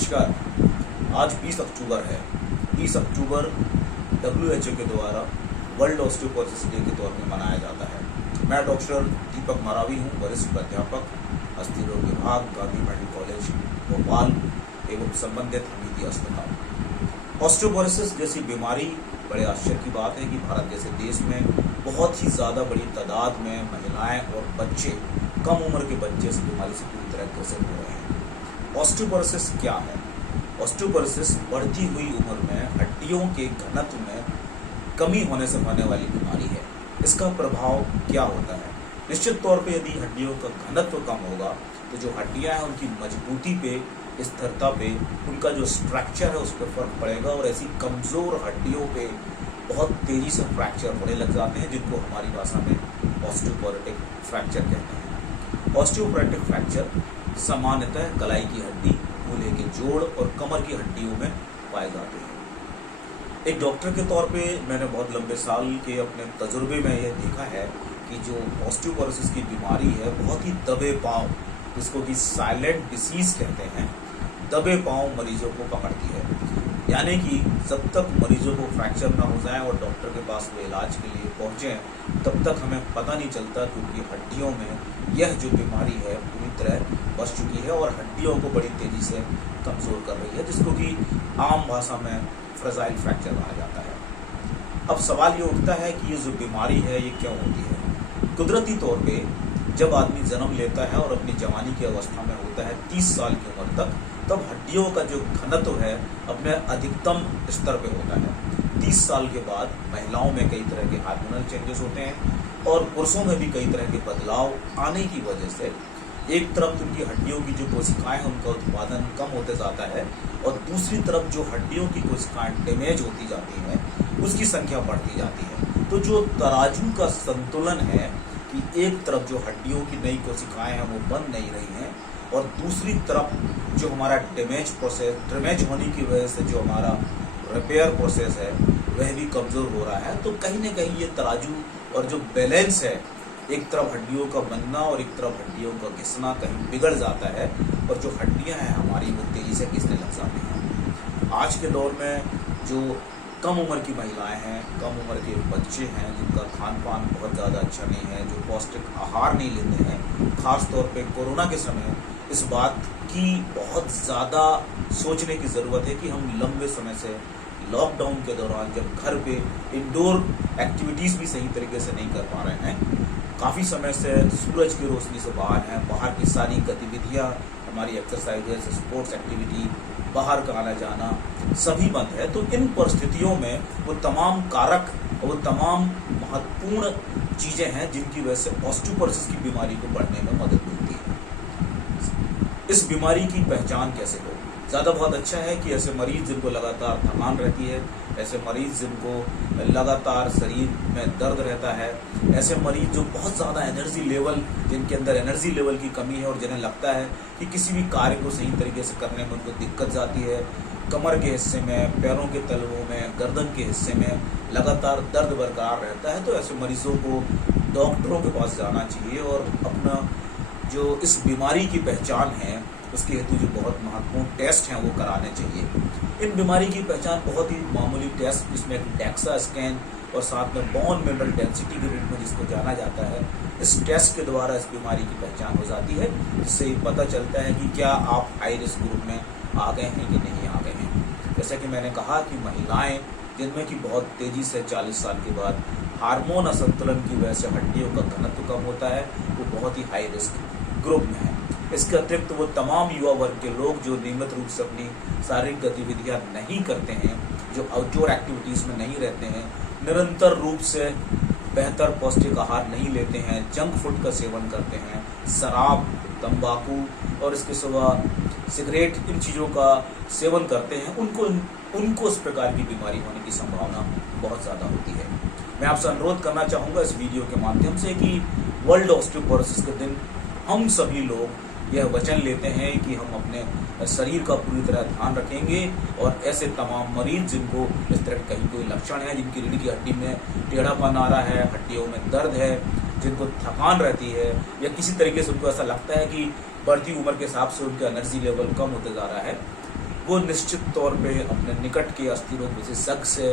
नमस्कार। आज 20 अक्टूबर है। 20 अक्टूबर WHO के द्वारा वर्ल्ड ऑस्टियोपोरोसिस डे के तौर पर मनाया जाता है। मैं डॉक्टर दीपक मरावी हूँ, वरिष्ठ प्राध्यापक, अस्थि रोग विभाग, गांधी मेडिकल कॉलेज भोपाल एवं संबंधित निजी अस्पताल। ऑस्टियोपोरोसिस जैसी बीमारी बड़े आश्चर्य की बात है कि भारत जैसे देश में बहुत ही ज़्यादा बड़ी तादाद में महिलाएं और बच्चे, कम उम्र के बच्चे इस बीमारी से पूरी तरह ग्रसित हो रहे हैं। ऑस्टियोपोरोसिस क्या है? ऑस्टियोपोरोसिस बढ़ती हुई उम्र में हड्डियों के घनत्व में कमी होने से होने वाली बीमारी है। इसका प्रभाव क्या होता है? निश्चित तौर पे यदि हड्डियों का घनत्व कम होगा तो जो हड्डियां हैं उनकी मजबूती पे, स्थिरता पे, उनका जो स्ट्रक्चर है उस पर फर्क पड़ेगा और ऐसी कमजोर हड्डियों पे बहुत तेजी से फ्रैक्चर होने लग जाते हैं, जिनको हमारी भाषा में ऑस्टियोपोरोटिक फ्रैक्चर कहते हैं। ऑस्टियोपोरोटिक फ्रैक्चर सामान्यतः कलाई की हड्डी, कूल्हे के जोड़ और कमर की हड्डियों में पाए जाते हैं। एक डॉक्टर के तौर पे मैंने बहुत लंबे साल के अपने तजुर्बे में यह देखा है कि जो ऑस्टियोपोरोसिस की बीमारी है बहुत ही दबे पांव, जिसको कि साइलेंट डिसीज कहते हैं, दबे पांव मरीजों को पकड़ती है। यानी कि जब तक मरीजों को फ्रैक्चर ना हो जाए और डॉक्टर के पास वो इलाज के लिए पहुंचे तब तक हमें पता नहीं चलता, क्योंकि हड्डियों में यह जो बीमारी है पूरी तरह बस चुकी है और हड्डियों को बड़ी तेजी से कमजोर कर रही है, जिसको कि आम भाषा में फ्रेजाइल फ्रैक्चर कहा जाता है। अब सवाल ये उठता है कि ये जो बीमारी है ये क्यों होती है? कुदरती तौर पे जब आदमी जन्म लेता है और अपनी जवानी की अवस्था में होता है 30 साल की उम्र तक, तब हड्डियों का जो घनत्व है अपने अधिकतम स्तर पे होता है। 30 साल के बाद महिलाओं में कई तरह के हार्मोनल चेंजेस होते हैं और पुरुषों में भी कई तरह के बदलाव आने की वजह से एक तरफ उनकी हड्डियों की जो कोशिकाएं हैं उनका उत्पादन कम होते जाता है और दूसरी तरफ जो हड्डियों की कोशिकाएं डैमेज होती जाती हैं उसकी संख्या बढ़ती जाती है। तो जो तराजू का संतुलन है कि एक तरफ जो हड्डियों की नई कोशिकाएं हैं वो बन नहीं रही हैं और दूसरी तरफ जो हमारा डैमेज होने की वजह से जो हमारा रिपेयर प्रोसेस है वह भी कमज़ोर हो रहा है, तो कहीं ना कहीं ये तराजू और जो बैलेंस है, एक तरफ हड्डियों का बनना और एक तरफ हड्डियों का घिसना कहीं बिगड़ जाता है और जो हड्डियां हैं हमारी वो तेज़ी से घिसने लग जाती हैं। आज के दौर में जो कम उम्र की महिलाएं हैं, कम उम्र के बच्चे हैं जिनका खान पान बहुत ज़्यादा अच्छा नहीं है, जो पौष्टिक आहार नहीं लेते हैं, ख़ास तौर पे कोरोना के समय इस बात की बहुत ज़्यादा सोचने की ज़रूरत है कि हम लंबे समय से लॉकडाउन के दौरान जब घर पे इंडोर एक्टिविटीज़ भी सही तरीके से नहीं कर पा रहे हैं, काफ़ी समय से सूरज की रोशनी से बाहर हैं, बाहर की सारी गतिविधियाँ, हमारी एक्सरसाइजेस, स्पोर्ट्स एक्टिविटी, बाहर का आना जाना सभी बंद है। तो इन परिस्थितियों में वो तमाम कारक और वो तमाम महत्वपूर्ण चीज़ें हैं जिनकी वजह से ऑस्टियोपोरोसिस की बीमारी को बढ़ने में मदद मिलती है। इस बीमारी की पहचान कैसे हो? ज़्यादा बहुत अच्छा है कि ऐसे मरीज जिनको लगातार थकान रहती है, ऐसे मरीज जिनको लगातार शरीर में दर्द रहता है, ऐसे मरीज जो बहुत ज़्यादा एनर्जी लेवल, जिनके अंदर एनर्जी लेवल की कमी है और जिन्हें लगता है कि किसी भी कार्य को सही तरीके से करने में उनको दिक्कत जाती है, कमर के हिस्से में, पैरों के तलवों में, गर्दन के हिस्से में लगातार दर्द बरकरार रहता है, तो ऐसे मरीजों को डॉक्टरों के पास जाना चाहिए और अपना जो इस बीमारी की पहचान है उसके हेतु जो बहुत महत्वपूर्ण टेस्ट हैं वो कराने चाहिए। इन बीमारी की पहचान बहुत ही मामूली टेस्ट, जिसमें एक डेक्सा स्कैन और साथ में बोन मिनरल डेंसिटी के रूप में जिसको जाना जाता है, इस टेस्ट के द्वारा इस बीमारी की पहचान हो जाती है, जिससे पता चलता है कि क्या आप हाई रिस्क ग्रुप में आ गए हैं कि नहीं आ गए हैं। जैसा कि मैंने कहा कि महिलाएं जिनमें कि बहुत तेज़ी से 40 साल के बाद हार्मोन असंतुलन की वजह से हड्डियों का घनत्व कम होता है, वो बहुत ही हाई रिस्क ग्रुप में है। इसके अतिरिक्त वो तमाम युवा वर्ग के लोग जो नियमित रूप से अपनी शारीरिक गतिविधियां नहीं करते हैं, जो आउटडोर एक्टिविटीज़ में नहीं रहते हैं, निरंतर रूप से बेहतर पौष्टिक आहार नहीं लेते हैं, जंक फूड का सेवन करते हैं, शराब, तंबाकू और इसके सिवा सिगरेट, इन चीज़ों का सेवन करते हैं, उनको इस प्रकार की बीमारी होने की संभावना बहुत ज़्यादा होती है। मैं आपसे अनुरोध करना चाहूँगा इस वीडियो के माध्यम से कि वर्ल्ड ऑस्टियोपोरोसिस के दिन हम सभी लोग यह वचन लेते हैं कि हम अपने शरीर का पूरी तरह ध्यान रखेंगे और ऐसे तमाम मरीज जिनको इस तरह कहीं कोई लक्षण है, जिनकी रीढ़ की हड्डी में टेढ़ापन आ रहा है, हड्डियों में दर्द है, जिनको थकान रहती है या किसी तरीके से उनको ऐसा लगता है कि बढ़ती उम्र के हिसाब से उनका एनर्जी लेवल कम होते जा रहा है, वो निश्चित तौर पे अपने निकट के अस्थि रोग विशेषज्ञ से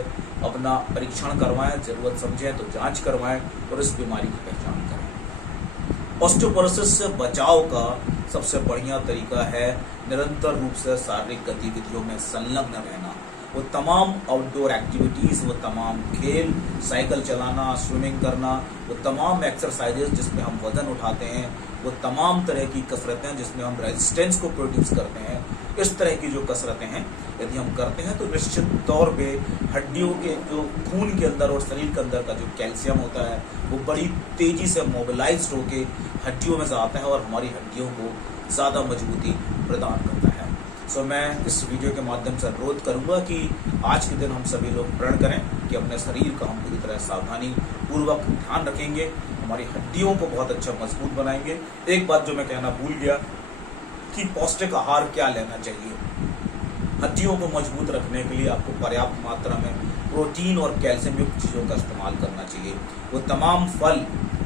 अपना परीक्षण करवाएं, जरूरत समझें तो जांच करवाएं और इस बीमारी की पहचान करें। ऑस्टियोपोरोसिस से बचाव का सबसे बढ़िया तरीका है निरंतर रूप से शारीरिक गतिविधियों में संलग्न रहना। वो तमाम आउटडोर एक्टिविटीज, वो तमाम खेल, साइकिल चलाना, स्विमिंग करना, वो तमाम एक्सरसाइजेज जिसमें हम वजन उठाते हैं, वो तमाम तरह की कसरतें जिसमें हम रेजिस्टेंस को प्रोड्यूस करते हैं, इस तरह की जो कसरतें हैं यदि हम करते हैं तो निश्चित तौर पे हड्डियों के जो खून के अंदर और शरीर के अंदर का जो कैल्शियम होता है वो बड़ी तेजी से मोबिलाइज्ड होके हड्डियों में जाता है और हमारी हड्डियों को ज़्यादा मजबूती प्रदान करता है। सो मैं इस वीडियो के माध्यम से अनुरोध करूंगा कि आज के दिन हम सभी लोग प्रण करें कि अपने शरीर का हम पूरी तरह सावधानी पूर्वक ध्यान रखेंगे, हमारी हड्डियों को बहुत अच्छा मजबूत बनाएंगे। एक बात जो मैं कहना भूल गया कि पौष्टिक आहार क्या लेना चाहिए। हड्डियों को मजबूत रखने के लिए आपको पर्याप्त मात्रा में प्रोटीन और कैल्शियम युक्त चीज़ों का इस्तेमाल करना चाहिए।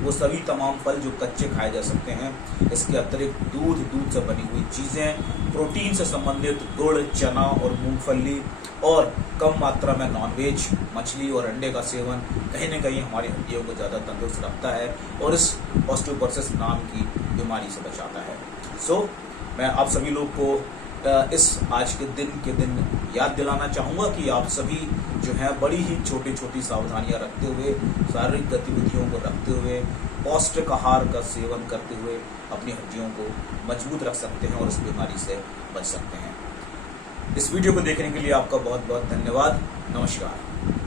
वो सभी तमाम फल जो कच्चे खाए जा सकते हैं, इसके अतिरिक्त दूध से बनी हुई चीज़ें, प्रोटीन से संबंधित गुड़, चना और मूंगफली और कम मात्रा में नॉनवेज, मछली और अंडे का सेवन कहीं न कहीं हमारी हड्डियों को ज़्यादा तंदुरुस्त रखता है और इस ऑस्टियोपोरोसिस नाम की बीमारी से बचाता है। सो मैं आप सभी लोग को इस आज के दिन याद दिलाना चाहूँगा कि आप सभी जो हैं बड़ी ही छोटी छोटी सावधानियां रखते हुए, शारीरिक गतिविधियों को रखते हुए, पौष्टिक आहार का सेवन करते हुए अपनी हड्डियों को मजबूत रख सकते हैं और इस बीमारी से बच सकते हैं। इस वीडियो को देखने के लिए आपका बहुत बहुत धन्यवाद। नमस्कार।